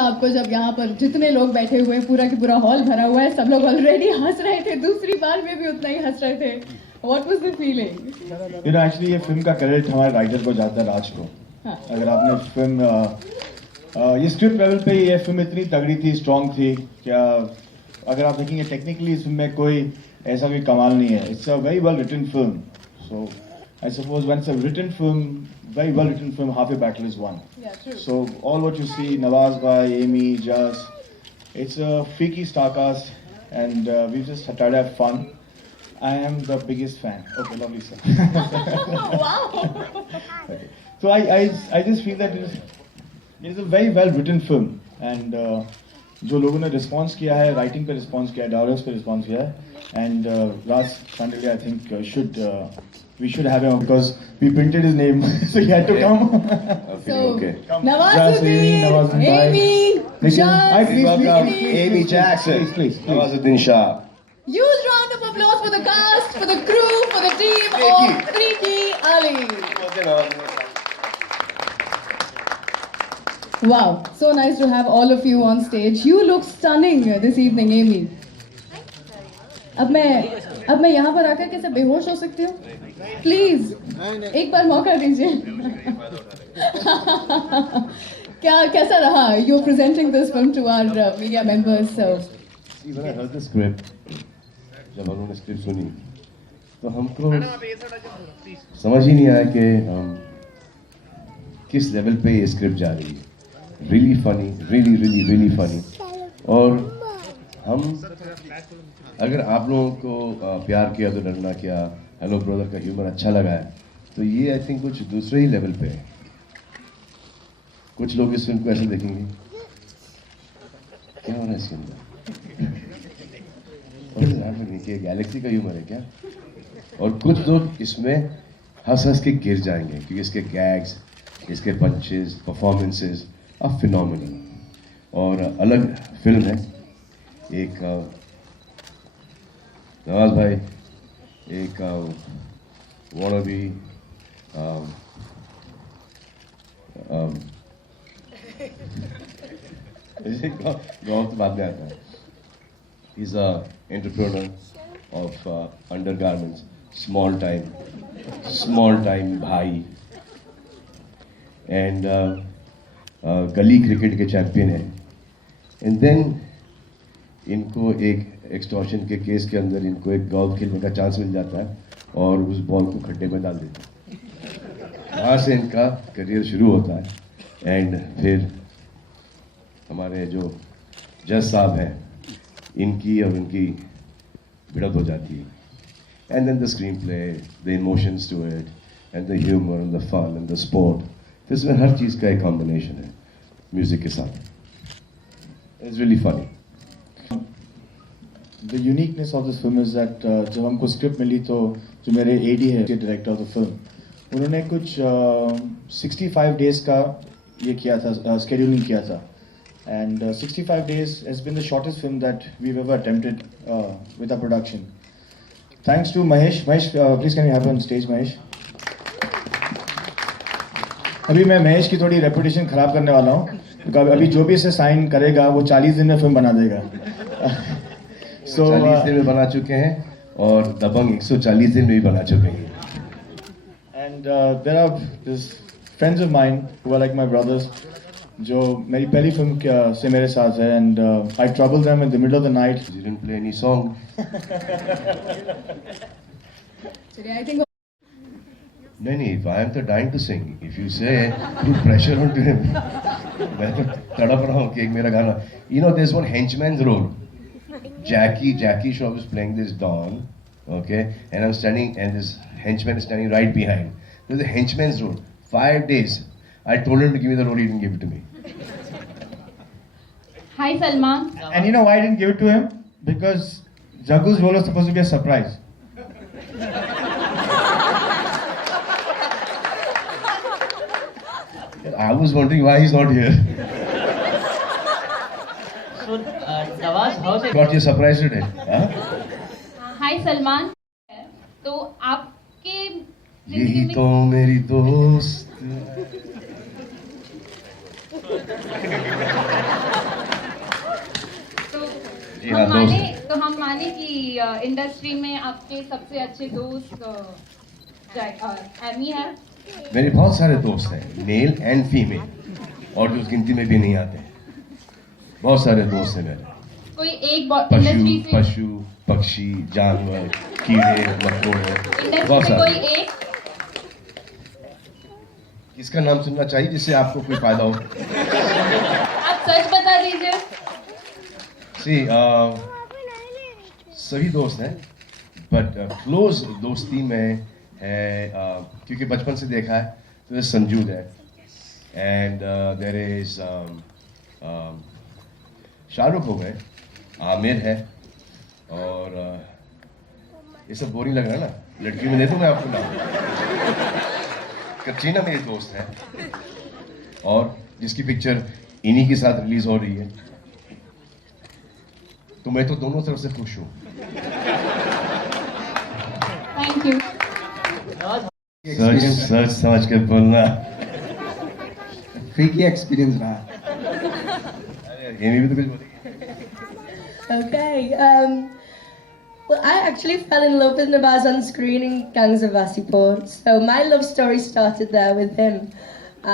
आपको जब यहाँ पर जितने लोग बैठे हुए हैं, पूरा की पूरा हॉल भरा हुआ है, सब लोग ऑलरेडी हंस रहे थे, दूसरी बार में भी उतना ही हंस रहे थे. What was the feeling? Actually ये फिल्म का क्रेडिट हमारे राइटर को जाता है, राज को. हाँ. अगर आपने फिल्म ये स्क्रिप्ट लेवल पे ये फिल्म इतनी तगड़ी थी, स्ट्रॉन्ग थी, क्या अगर आप देखेंगे टेक्निकली इस फिल्म में कोई ऐसा कोई कमाल नहीं है. It's a very well written film. So I suppose when it's a written film, very well written film, half your battle is won. Yeah, true. So all what you see, Nawaz Bhai, Amy, Jas, it's a freaky star cast, and we've just tried to have fun. I am the biggest fan. Okay, lovely sir. Wow. Okay. So I just feel that it is a very well written film, and जो लोगों ने response किया है, writing पे response किया है, dialogues पे response किया है, and Raj Shandilya I think we should have him because we printed his name, so he had to come. So, okay. Nawazuddin, Amy, Jas, Amy Jackson, please. Nawazuddin Shah. Huge round of applause for the cast, for the crew, for the team of Freaky Ali. Wow, so nice to have all of you on stage. You look stunning this evening, Amy. अब मैं यहाँ पर आकर कैसे बेहोश हो सकती हूँ? प्लीज एक बार मौका दीजिए. कैसा रहा? You're presenting this film to our media members. So. See, when I heard the script, जब हम लोगों ने स्क्रिप्ट सुनी, तो हमको समझ ही नहीं आया कि हम किस लेवल पे ये स्क्रिप्ट जा रही है. Really funny, really funny. और हम अगर आप लोगों को प्यार किया तो डरना क्या, हेलो ब्रदर का ह्यूमर अच्छा लगा है, तो ये आई थिंक कुछ दूसरे ही लेवल पे है. कुछ लोग इस फिल्म को ऐसे देखेंगे, क्या हो रहा है इसके अंदर, कि गैलेक्सी का ह्यूमर है क्या, और कुछ लोग इसमें हंस के गिर जाएंगे क्योंकि इसके गैग्स, इसके पंचेस, परफॉर्मेंसेस आर फिनोमिनल. और अलग फिल्म है. एक नवाज भाई, एक wannabe बहुत बाद में आता है. He's a entrepreneur of undergarments, small time भाई, and गली क्रिकेट के चैंपियन है. एंड देन इनको एक एक्सटॉर्शन के केस के अंदर इनको एक गोल्फ खेलने का चांस मिल जाता है और उस बॉल को खड्डे में डाल देते हैं. वहाँ से इनका करियर शुरू होता है. एंड फिर हमारे जो जज साहब हैं, इनकी और उनकी भिड़ंत हो जाती है. And then the screenplay, the emotions to it, and the humour and the fun and the sport. तो इसमें हर चीज़ का एक कॉम्बिनेशन है म्यूजिक के साथ. It's really funny. The uniqueness of this film is that जब हमको स्क्रिप्ट मिली तो जो मेरे AD है, डायरेक्टर ऑफ द फिल्म, उन्होंने कुछ 65 डेज का ये किया था, स्केड्यूलिंग किया था. And 65 days has been the shortest film that we've ever attempted with our production. Thanks to Mahesh. Mahesh, please can you have on stage, Mahesh? अभी मैं महेश की थोड़ी रेपुटेशन खराब करने वाला हूँ. अभी जो भी इसे साइन करेगा वो 40 दिन में फिल्म बना देगा. 40 दिन में बना चुके हैं और दबंग 140 दिन में भी बना चुके हैं. And there are this friends of mine who are like my brothers, जो मेरी पहली फिल्म से मेरे साथ है. And I trouble them in the middle of the night. You didn't play any song. Today I think. नहीं, if I am the dying to sing, if you say put pressure onto him, मैं तो तड़प रहा हूँ कि एक मेरा गाना. You know, there's one henchman's role. Jackie Shroff is playing this Don, okay, and I'm standing, and this henchman is standing right behind. There's a henchman's role. 5 days. I told him to give me the role, he didn't give it to me. Hi Salman. And you know why I didn't give it to him? Because Jagu's role was supposed to be a surprise. I was wondering why he's not here. So, Nawaz, how's it? Got you surprised today? Huh? Hi Salman. तो आपके यही तो मेरी दोस्त जी हाँ, दोस्त। तो हम माने कि इंडस्ट्री में आपके सबसे अच्छे दोस्त एमी है। मेरे बहुत सारे दोस्त हैं, मेल एंड फीमेल, और जो उस गिनती में भी नहीं आते। बहुत सारे दोस्त हैं मेरे। कोई एक पशु इंडस्ट्री से पशु पक्षी जानवर कीड़े मकोड़े इंडस्ट्री बहुत में कोई सारे। एक किसका नाम सुनना चाहिए जिससे आपको कोई फायदा हो? आप सच बता दीजिए। सी सभी दोस्त हैं, बट क्लोज दोस्ती में है क्योंकि बचपन से देखा है, तो संजू है, एंड देर इज शाहरुख हो गए, आमिर है, और ये सब बोरिंग लग रहा है ना, लड़की में दे दूं मैं आपको नाम। कटरीना मेरी दोस्त है, और जिसकी पिक्चर इन्हीं के साथ रिलीज हो रही है, तो मैं तो दोनों तरफ से खुश हूँ। Thank you. सच सच समझ के बोलना। फ्रीकी एक्सपीरियंस रहा। ये भी तो कुछ बोलेगी। Okay. Well, I actually fell in love with Nabaz on screen in Gangs of Wasipur. So my love story started there with him.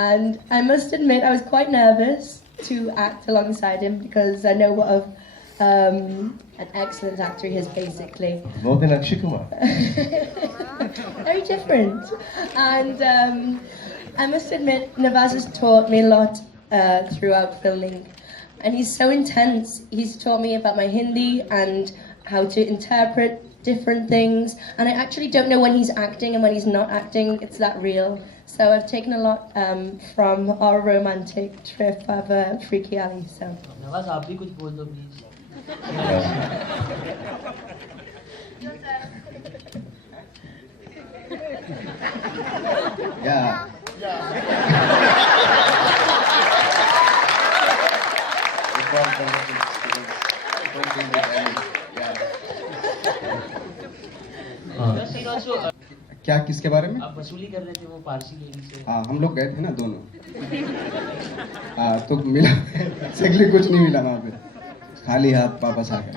And I must admit, I was quite nervous to act alongside him because I know what an excellent actor he is, basically. बहुत दिन Akshay Kumar. Very different. And I must admit, Navaz has taught me a lot throughout filming. And he's so intense. He's taught me about my Hindi and how to interpret different things. And I actually don't know when he's acting and when he's not acting. It's that real. So I've taken a lot from our romantic trip of Freaky Alley. So. Nawaz आप भी कुछ बोल दो please. Yeah. क्या किसके बारे में? आप वसूली कर रहे थे वो पारसी लेडी से। हाँ, हम लोग गए थे ना दोनों। हाँ, तो मिला एक्चुअली कुछ नहीं मिला वहाँ पे, खाली हाथ वापस आ गए।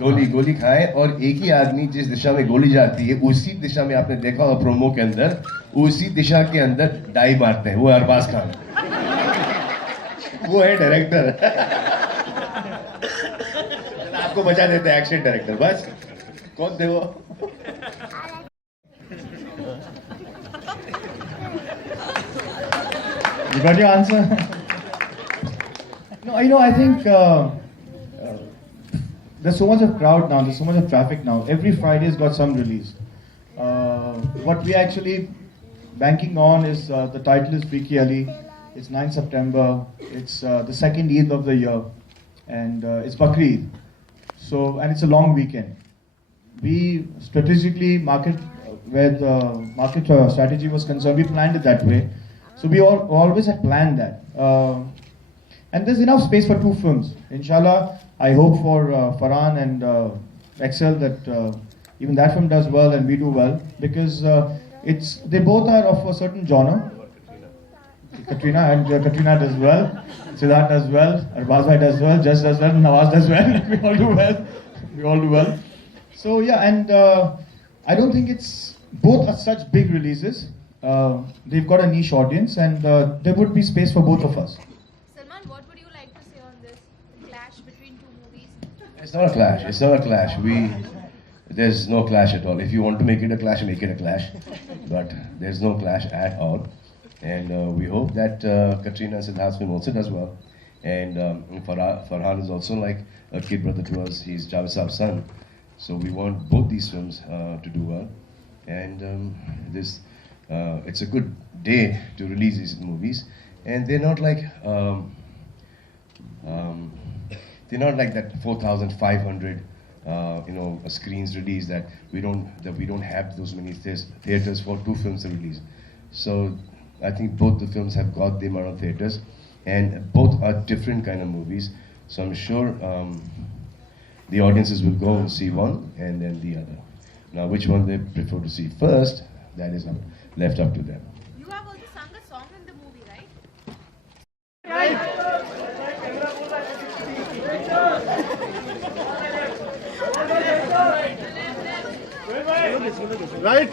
गोली खाए, और एक ही आदमी जिस दिशा में गोली जाती है उसी दिशा में आपने देखा होगा प्रोमो के अंदर, उसी दिशा के अंदर डाई मारते हैं, वो अरबाज खान। वो है डायरेक्टर। आपको बचा देते हैं एक्शन डायरेक्टर, बस। कौन थे वो? You got your answer? No, I think there's so much of crowd now, there's so much of traffic now. Every Friday's got some release. What we actually banking on is the title is Freaky Ali. It's 9 September. It's the second Eid of the year, and it's Bakri Eid. So, and it's a long weekend. We strategically market where the market strategy was concerned. We planned it that way. So we always had planned that. And there's enough space for two films. Inshallah, I hope for Farhan and Excel that even that film does well and we do well, because they both are of a certain genre. Katrina does well, Siddharth does well, Arbaz bhai does well, Jess does well, Nawaz does well. We all do well. We all do well. So yeah, and I don't think both are such big releases. They've got a niche audience, and there would be space for both of us. Salman, what would you like to say on this clash between two movies? It's not a clash. It's not a clash. There's no clash at all. If you want to make it a clash, make it a clash. But there's no clash at all. And we hope that Katrina and Siddharth's film also does well. And Farhan is also like a kid brother to us. He's Javed Saab's son. So we want both these films to do well. And it's a good day to release these movies. And they're not like that 4,500 screens release that we don't have those many theaters for two films to release. So I think both the films have got the amount of theaters, and both are different kind of movies. So I'm sure the audiences will go and see one and then the other. Now, which one they prefer to see first, that is left up to them. You have also sung a song in the movie, right? Right